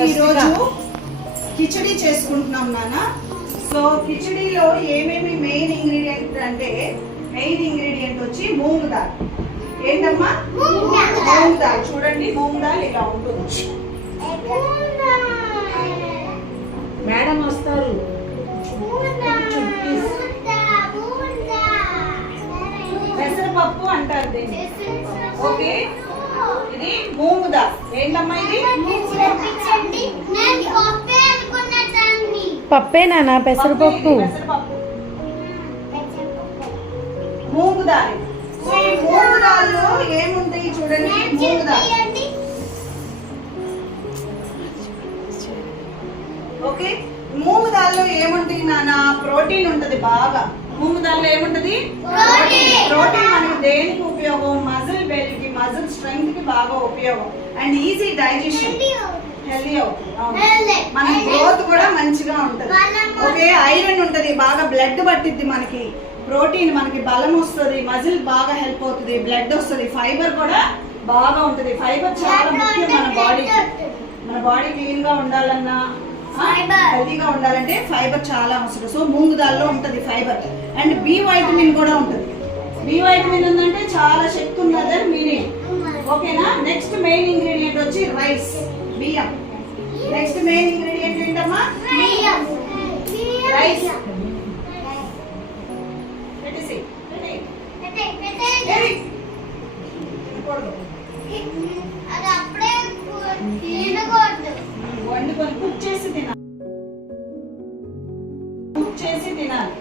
ఈరోజు కిచడీ చేసుకుంటున్నాం నాన్న. సో కిచడీలో ఏమేమి మెయిన్ ఇంగ్రీడియంట్ అంటే మెయిన్ ఇంగ్రీడియంట్ వచ్చి మూంగ్ దాల్. ఏంటమ్మా? మూంగ్ దాల్. చూడండి, మూంగ్ దాల్ ఇలా ఉంటుంది. మేడం వస్తారు. పెసరపప్పు అంటారు దీన్ని. ఓకే, ఇది మూంగ్ దాల్. ఏంటమ్మా ఇది? పప్పే నాన్న, పెసరపప్పు. మూంగ్ దాల్. సో ఈ మూంగ్ దాల్లో ఏముంటాయి చూడండి. మూంగ్ దాల్. ఓకే, మూంగ్ దాల్లో ఏముంటుంది నాన్న? ప్రోటీన్ ఉంటది బాగా. మూంగ్ దాల్లో ఏముంటది? ప్రోటీన్. మనకి దేనికి ఉపయోగం? మజిల్ బెల్ట్ కి, మజిల్ స్ట్రెంగ్త్ కి బాగా ఉపయోగం. అండ్ ఈజీ డైజెషన్, హెల్దీ అవుతుంది. మన గ్రోత్ కూడా మంచిగా ఉంటది. ఓకే, ఐరన్ ఉంటది బాగా, బ్లడ్ పట్టిద్ది మనకి. ప్రోటీన్ మనకి బలం వస్తుంది, మజిల్ బాగా హెల్ప్ అవుతుంది, బ్లడ్ వస్తుంది. ఫైబర్ కూడా బాగా ఉంటది. ఫైబర్ చాలా ముఖ్యం మన బాడీకి. మన బాడీ క్లీన్ గా ఉండాలన్నా, హెల్తీగా ఉండాలంటే ఫైబర్ చాలా అవసరం. సో మూంగ్ దాల్లో ఉంటది ఫైబర్. అండ్ బి వైటమిన్ కూడా ఉంటుంది. బి వైటమిన్ ఉందంటే చాలా శక్తి ఉన్నదని మీనింగ్. ఓకేనా? నెక్స్ట్ మెయిన్ ఇంగ్రీడియంట్ వచ్చి రైస్, బియ్యం. నెక్స్ట్ మెయిన్ ఇంగ్రీడియంట్ ఏంటమ్మా? రైస్. వండుకొని కుక్ చేసి తినాలి. కుక్ చేసి తినాలి.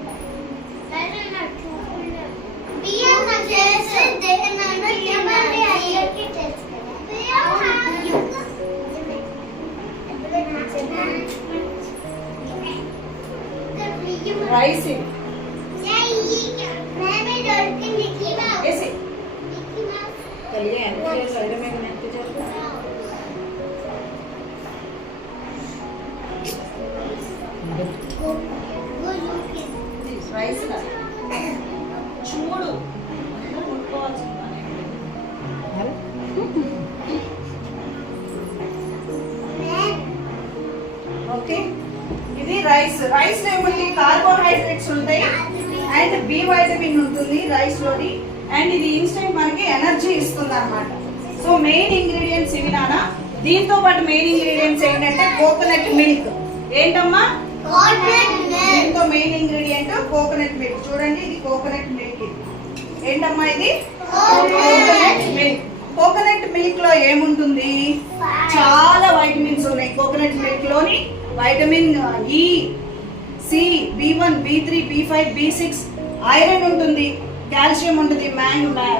రైస్ రైస్ చూడు. ఓకే, ఇది రైస్. రైస్ లో ఏమంటే కార్బోహైడ్రేట్స్ ఉంటాయి అండ్ బి వైటమిన్ ఉంటుంది రైస్ లోని. అండ్ ఇది ఇన్స్టెంట్ మనకి ఎనర్జీ ఇస్తుంది అన్నమాట. సో మెయిన్ ఇంగ్రీడియంట్స్ ఇవి నాన్న. దీంతో పాటు మెయిన్ ఇంగ్రీడియంట్స్ ఏంటంటే కోకోనట్ మిల్క్. ఏంటమ్మా? దీంతో మెయిన్ ఇంగ్రీడియంట్ కోకోనట్ మిల్క్. చూడండి, ఇది కోకోనట్ మిల్క్. ఏంటమ్మా ఇది? Coconut milk. కోకోనట్ మిల్క్ లో ఏముంటుంది? చాలా వైటమిన్స్ ఉన్నాయి కోకోనట్ మిల్క్ లోని. Vitamin E, C, B1, B3, B5, B6, iron ఉంటుంది, కాల్షియం ఉంటుంది,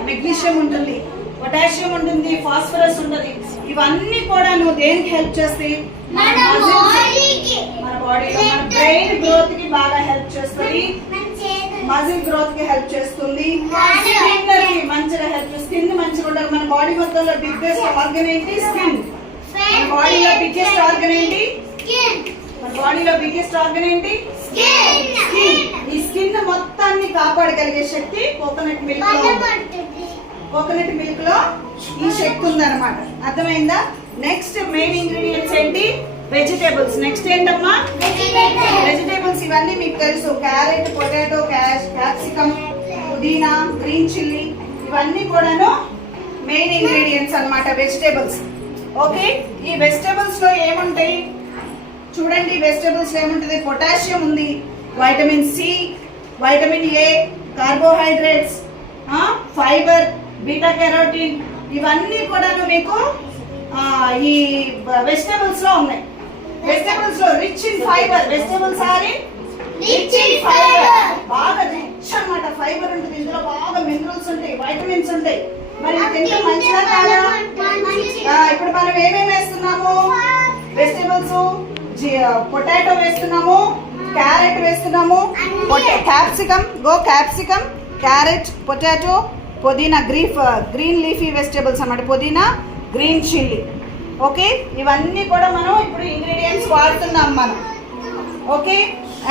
మెగ్నీషియం ఉంటుంది, పొటాషియం ఉంటుంది, ఫాస్ఫరస్ ఉంటుంది. ఇవన్నీ కూడా నువ్వు దేనికి హెల్ప్ చేస్తాయి? మన బాడీలో మన బ్రెయిన్ గ్రోత్ కి బాగా హెల్ప్ చేస్తుంది, మజిల్ గ్రోత్ కి హెల్ప్ చేస్తుంది, స్కిన్ కి మంచిగా హెల్ప్ చేస్తుంది. స్కిన్ మంచిగా ఉండాలి. మన బాడీ మొత్తంలో బిగ్గెస్ట్ ఆర్గన్ ఏంటి? స్కిన్. మన బాడీలో బిగ్గెస్ట్ ఆర్గన్ ఏంటి? మన బాడీలో బిగ్గెస్ట్ ఆర్గన్ ఏంటి? స్కిన్. ఈ స్కిన్ మొత్తాన్ని కాపాడగలిగే శక్తి కోకోనట్ మిల్క్ లో ఉంది. కోకోనట్ మిల్క్ లో ఈ శక్తి ఉందన్నమాట. అర్థమైందా? నెక్స్ట్ మెయిన్ ఇంగ్రీడియంట్స్ ఏంటి? వెజిటేబుల్స్. నెక్స్ట్ ఏంటమ్మా? వెజిటేబుల్స్. ఇవన్నీ మీకు తెలుసు. క్యారెట్, పొటాటో, క్యాప్సికమ్, పుదీనా, గ్రీన్ చిల్లీ, ఇవన్నీ కూడాను మెయిన్ ఇంగ్రీడియంట్స్ అన్నమాట, వెజిటేబుల్స్. ఓకే, ఈ వెజిటేబుల్స్ లో ఏముంటాయి చూడండి. వెజిటేబుల్స్ ఏముంటుంది? పొటాషియం ఉంది, vitamin C, vitamin A, carbohydrates, fibre, beta carotene, ఇవన్నీ కూడా మీకు ఈ వెజిటేబుల్స్ లో ఉన్నాయి. వెజిటేబుల్స్ లో rich in fibre. Vegetables are rich in fibre. బాగా రిచ్ అన్నమాట. ఫైబర్ ఉంటుంది ఇందులో, బాగా మినరల్స్ ఉంటాయి, వైటమిన్స్ ఉంటాయి. మరి తింటే మంచిదా కాదా? ఇప్పుడు మనం ఏమేమి వేస్తున్నాము? వెజిటేబుల్స్, పొటాటో వేస్తున్నాము, క్యారెట్ వేస్తున్నాము, క్యాప్సికమ్, క్యారెట్, పొటాటో, పుదీనా, గ్రీన్ లీఫీ వెజిటేబుల్స్ అన్నమాట, పుదీనా, గ్రీన్ చిల్లీ. ఓకే, ఇవన్నీ కూడా మనం ఇప్పుడు ఇంగ్రీడియంట్స్ వాడుతున్నాం మనం. Okay,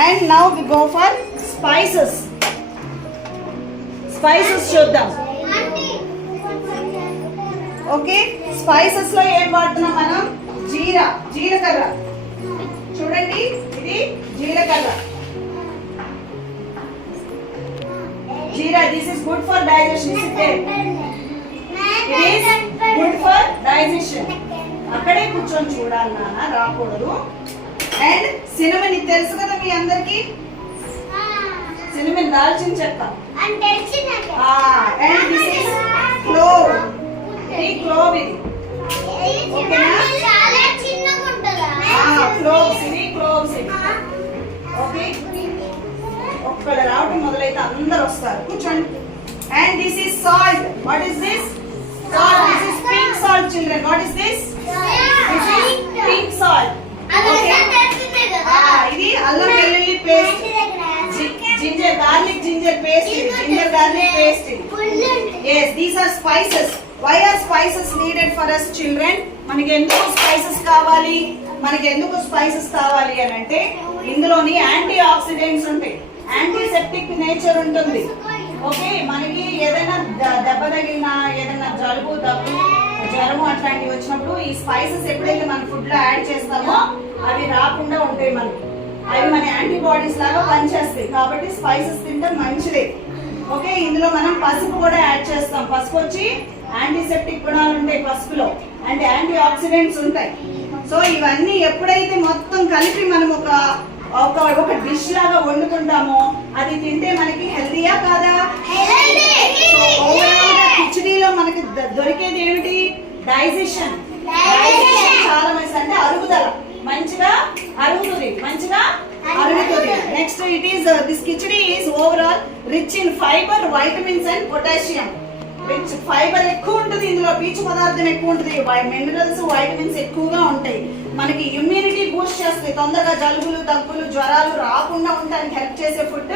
and now we go for spices. చూద్దాం. ఓకే, స్పైసెస్ లో ఏం వాడుతున్నాం మనం? జీలకర్ర చూడండి, ఇది జీలకర్ర. Jeera, this is good for digestion. It is good for digestion. అక్కడే కూర్చొని చూడాలి నాన్న, రాకూడదు. అండ్ సినమన్, ఇది తెలుసు కదా మీ అందరికి, సినమన్ దాల్చిన చెక్క. And this is clove. ఇది క్లోవ్, ఇది ఓకేనా? క్లోవ్స్, ఇది క్లోవ్స్, ఇది ఓకే. ఒక్కడ రావడం మొదలైతే అందరు వస్తారు, కూర్చోండి. And this is salt. What is this? Salt. This is pink salt children. What is this? This is pink salt. ఇది అల్లం వెల్లుల్లి paste, ginger garlic ginger paste, ginger garlic paste. yes, these are spices. why are spices needed for us children? మనకి ఎందుకు spices కావాలి? మనకి ఎందుకు spices కావాలి అని అంటే ఇందులోని యాంటీ ఆక్సిడెంట్స్ ఉంటాయి, యాంటీసెప్టిక్ నేచర్ ఉంటుంది. ఓకే, మనకి ఏదైనా దెబ్బ తగిలినా, ఏదైనా జలుబు దగ్గు జ్వరము అట్లాంటివి వచ్చినప్పుడు ఈ స్పైసెస్ ఎప్పుడైతే మన ఫుడ్ లో యాడ్ చేస్తామో అవి రాకుండా ఉంటాయి మనకి. అవి మన యాంటీబాడీస్ లాగా పనిచేస్తాయి. కాబట్టి స్పైసెస్ తింటే మంచిది. ఓకే, ఇందులో మనం పసుపు కూడా యాడ్ చేస్తాం. పసుపు వచ్చి యాంటీసెప్టిక్ గుణాలు ఉంటాయి పసుపులో, అండ్ యాంటీ ఆక్సిడెంట్స్ ఉంటాయి. సో ఇవన్నీ ఎప్పుడైతే మొత్తం కలిపి మనం ఒక డిష్ లాగా వండుకుంటామో అది తింటే మనకి హెల్దీయా కాదా? కిచడీలో మనకి దొరికేది ఏమిటి? డైజెషన్. చాలా మంచి, అంటే అరుగుదల, మంచిగా అరుగుతుంది, మంచిగా అరుగుతుంది. Next, it is this khichdi is overall rich in fibre, vitamins and potassium. Rich fibre ఎక్కువ ఉంటుంది ఇందులో, పీచు పదార్థం ఎక్కువ ఉంటుంది, మినరల్స్ వైటమిన్స్ ఎక్కువగా ఉంటాయి. మనకి ఇమ్యూనిటీ బూస్ట్ చేస్తుంది, తొందరగా జలుబులు దగ్గులు జ్వరాలు రాకుండా ఉండడానికి హెల్ప్ చేసే ఫుడ్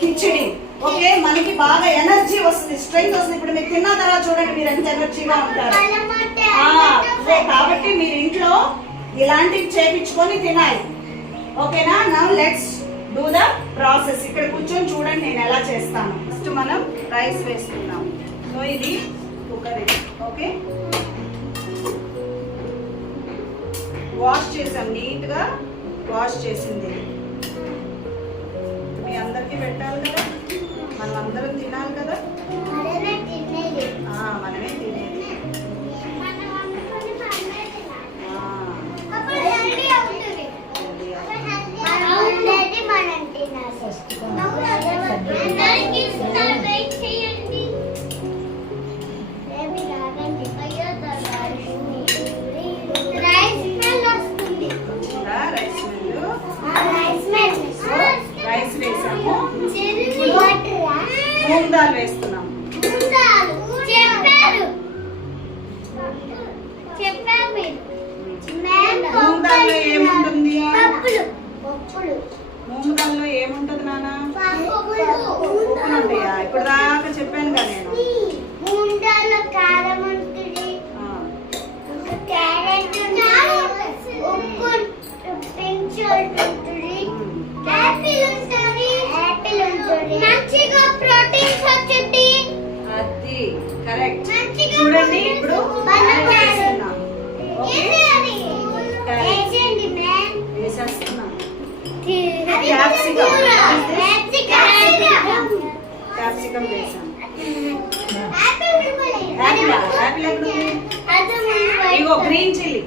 కిచడీ. ఓకే, మనకి బాగా ఎనర్జీ వస్తుంది, స్ట్రెంగ్త్ వస్తుంది. ఇప్పుడు మీరు తిన్న తర్వాత చూడండి మీరు ఎంత ఎనర్జీగా ఉంటారు. కాబట్టి మీరు ఇంట్లో ఇలాంటివి చేపించుకొని తినాలి. ఓకేనా? Now let's do the process. ఇక్కడ కూర్చొని చూడండి నేను ఎలా చేస్తాను. ఫస్ట్ మనం రైస్ వేస్తున్నాం. సో ఇది కుక్కర్, ఓకే, వాష్ చేసాం, నీట్ గా వాష్ చేసింది. మీ అందరికి పెట్టాలి కదా, మనం అందరం తినాలి కదా. మనమే తినేది. రైస్ వేసాము, మూంగ్ దాల్ వేస్తున్నాం. మూంగ్ దాల్లో ఏముంటుంది? మూంగ్ దాల్లో ఏముంటది నాన్న? ఉంటాయా? ఇప్పుడు దాకా చెప్పాను కదా నేను. కారం ఉంటుంది, క్యారెట్ ఉప్పు, పింక్ సాల్ట్ ఉంటుంది, యాపిల్ ఉంటుంది, మంచిగా ప్రోటీన్స్ వచ్చేది. అది కరెక్ట్. చూడండి ఇప్పుడు వేస్తున్నాం. ఓకే, వేసేస్తున్నాం. క్యాప్సికం వేసాం. యాపిల్ ఎక్కడ? ఇగో గ్రీన్ చిల్లీ.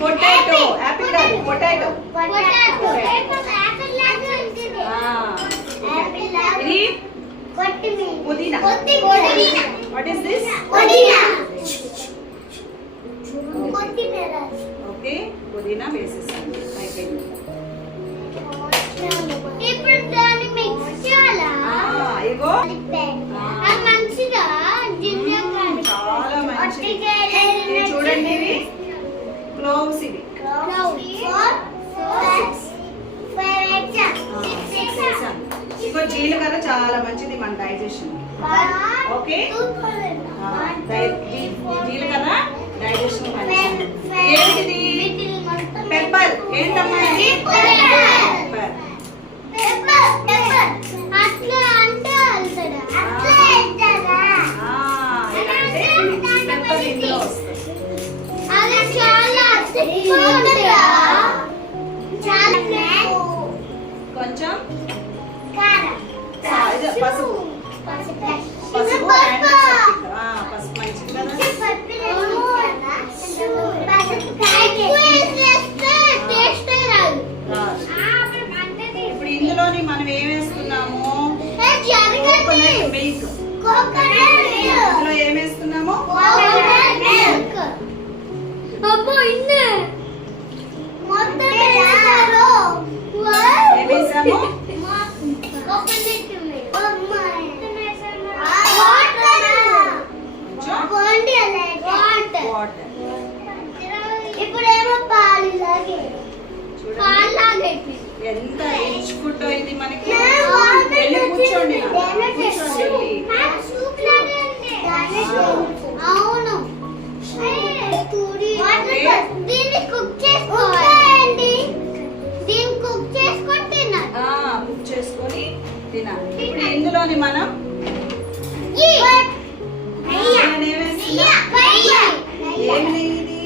పొటాటో, యాపిల్ కాదు, పొటాటో. ఇది పుదీనా. What is this? ఓకే, పుదీనా వేసేసాం. అయిపోయింది. ఇప్పుడు దాన్ని మిక్స్ చేయాలా? ఇగో మంచిగా చాలా మంచిది. చూడండి ఇవి క్లోవ్స్, ఇవి ఇగో జీలకర్ర చాలా మంచిది మన డైజెషన్. ఓకే, జీలకర్ర డైజెషన్ మంచిది. ఏంటిది? పెప్పర్. ఏంటమ్మా ఇది? కొంచెం కారం ఇది పసుపు పసుపు పసుపు అండ్ చక్కెర. పసుపు మంచిది కదా. ఇప్పుడు ఇందులోని మనం ఏం వేస్తున్నాము? Coconut milk. ఇందులో ఏం వేస్తున్నాము? ఏం వేసాము? వాటర్. ఇప్పుడేమో పాలు లాగే పాలు లాగే ఎంత రిచ్ ఫుడ్ ఇది మనకి. వెళ్ళి కూర్చోండి నాన్న. కూర్చోండి వెళ్ళి. అవును దీన్ని కుక్ చేసుకోండి. దీన్ని కుక్ చేసుకొని తినాలి. కుక్ చేసుకొని తినాలి. ఇప్పుడు ఇందులోని మనం ఏం నెయ్యి ఇది?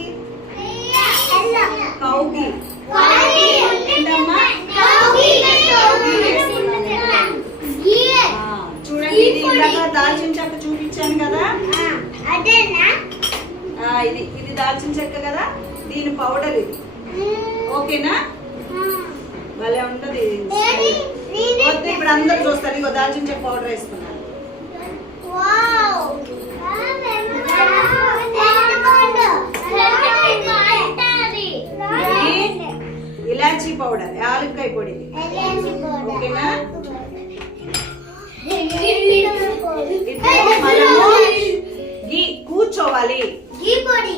కౌగి. ఏంటమ్మా? చూడండి ఇది ఇందాక దాల్చిన చెక్క చూపించాను కదా. ఇది దాల్చిన చెక్క కదా. దీని పౌడర్ ఇది. ఓకేనా? భలే ఉంటది. వద్దు, ఇప్పుడు అందరు చూస్తారు. ఇంకో దాల్చిన చెక్క పౌడర్ వేసుకున్నాను. ఇలాచీ పౌడర్, యాలక్కాయ పొడి. ఓకేనా? గీ కూర్చోవాలి. గీ పొడి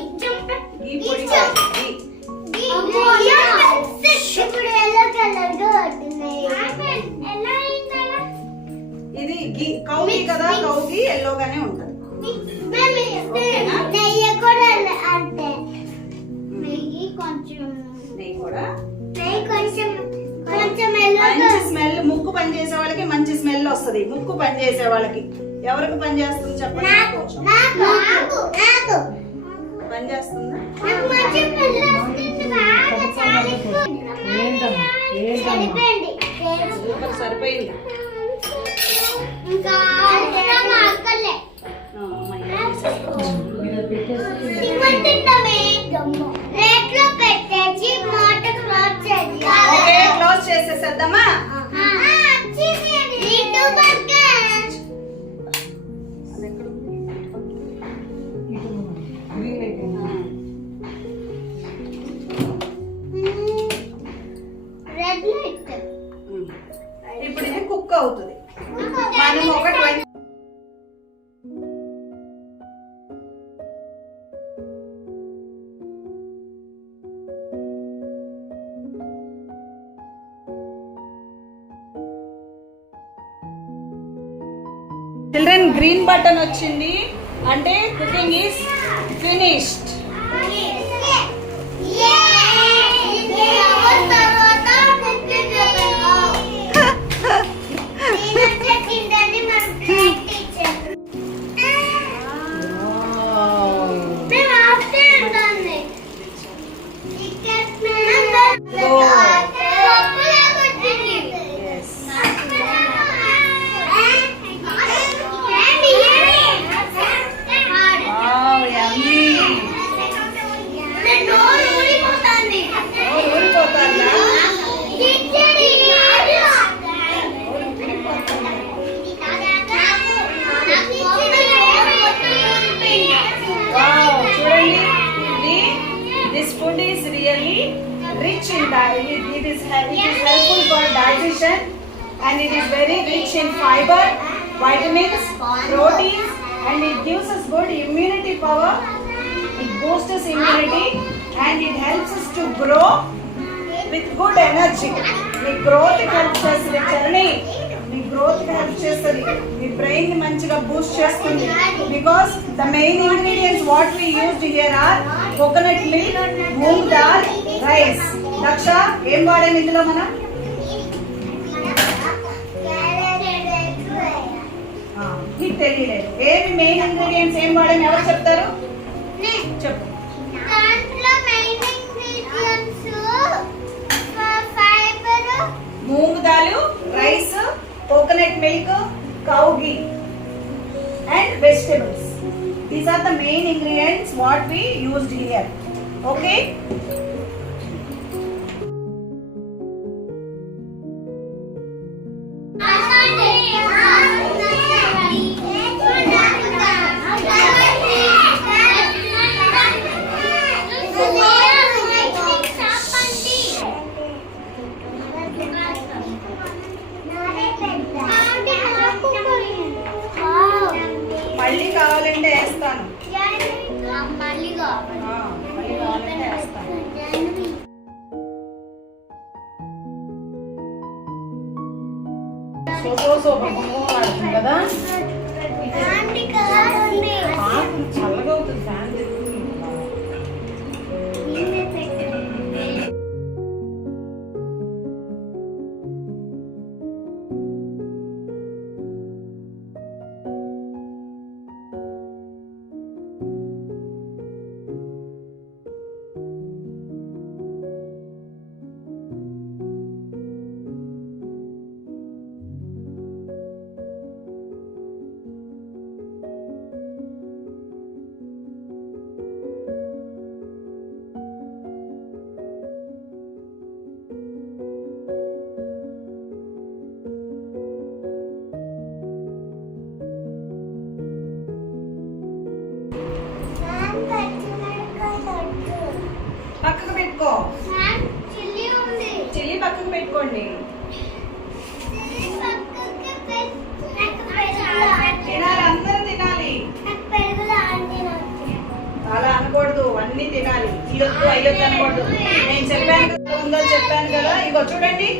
గీ పొడి కాదు, గీ. ఇప్పుడు ఎల్లో కలర్ గా వస్తున్నాయి. ఇది గీ కౌగి కదా. కౌగి ఎల్లోగానే ఉంటది. నెయ్యి కూడా అంటే నెయ్యి కొంచెం నెయ్యి కూడా కొంచెం మంచి స్మెల్. ముక్కు పని చేసే వాళ్ళకి మంచి స్మెల్ వస్తది. ముక్కు పని చేసే వాళ్ళకి. ఎవరికి పని చేస్తుంది చెప్పండి? పని చేస్తుందా? సూపర్, సరిపోయింది. ఇంకా అక్కర్లే రేట్లో పెట్టేసి మూట క్లోజ్ చేయాలి. ఓకే, క్లోజ్ చేసేసేద్దామా? Red light. ఇప్పుడు ఇది కుక్ అవుతుంది. మనం ఒక 20 చిల్డ్రన్ గ్రీన్ బటన్ వచ్చింది అంటే cooking is finished. Rich in it is helpful for digestion and it is very rich in fiber, vitamins, proteins, and it gives us good immunity power. It boosts us immunity and it helps us to grow with good energy. Me growth help చేస్తుంది చరణి. మీ growth help చేస్తుంది. మీ brain ని మంచిగా boost చేస్తుంది. Because the main ingredients what we used here are coconut milk, moong dal, rice. Daksha ఏం వాడాము ఇందులో మనం? మీకు తెలియలేదు. ఏమి మెయిన్ ఇంగ్రీడియంట్స్ ఏం వాడాము? ఎవరు చెప్తారు? చెప్పు. Moong దాలు, coconut milk, cow ghee, and vegetables. These are the main ingredients what we used here. Okay. మళ్ళీ కావాలంటే వేస్తాను. మళ్ళీ మళ్ళీ కావాలంటే వేస్తాను. ఆడుతుంది కదా చల్లగా అవుతుంది ఫ్యాన్ పక్కకు పెట్టుకో. చిల్లి ఉంది. చిల్లి పక్కకు పెట్టుకోండి. తినాలి, అందరూ తినాలి. అలా అనకూడదు, అన్ని తినాలి. ఇయ్యొద్దు అయ్యొద్దు అనకూడదు. నేను చెప్పాను కదా, ఉందో చెప్పాను కదా. ఇగో చూడండి,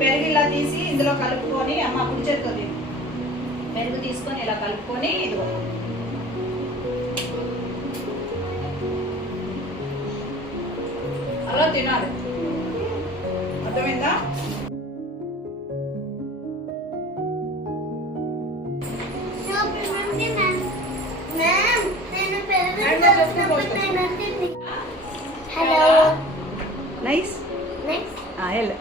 పెరుగు ఇలా తీసి ఇందులో కలుపుకొని, అమ్మ కుడి చేత్తో తిను. పెరుగు తీసుకొని ఇలా కలుపుకొని ఇదిగో అలా తినాలి. అర్థమైందా? Hello nice. హెల్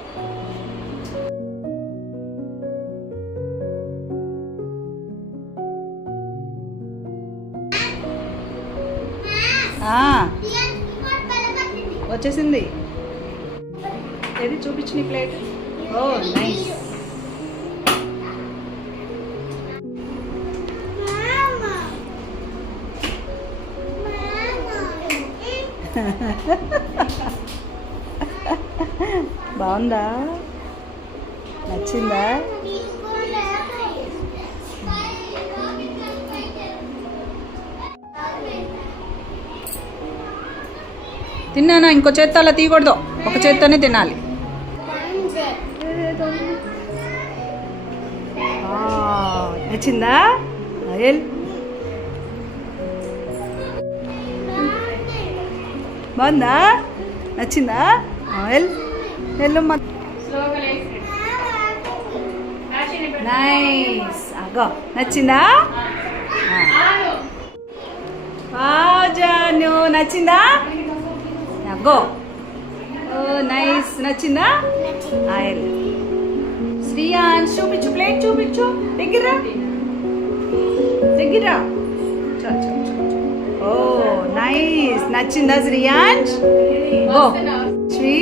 వచ్చేసింది. ఏది చూపించు నీ ప్లేట్. ఓ నైస్. బాగుందా? నచ్చిందా? తిన్నానా? ఇంకో చేత్తో అలా తీయకూడదు, ఒక చేత్తోనే తినాలి. నచ్చిందా? బాగుందా? నచ్చిందా? ఎల్లమ్మ. నైస్. అగో నచ్చిందా? జాను నచ్చిందా? అగో ఓ నైస్. నచ్చిందా? శ్రీయాన్స్ చూపించు, ప్లేట్ చూపించు. దగ్గర దగ్గర. ఓ నైస్. నచ్చిందా శ్రీయాన్స్? ఓ శ్రీ.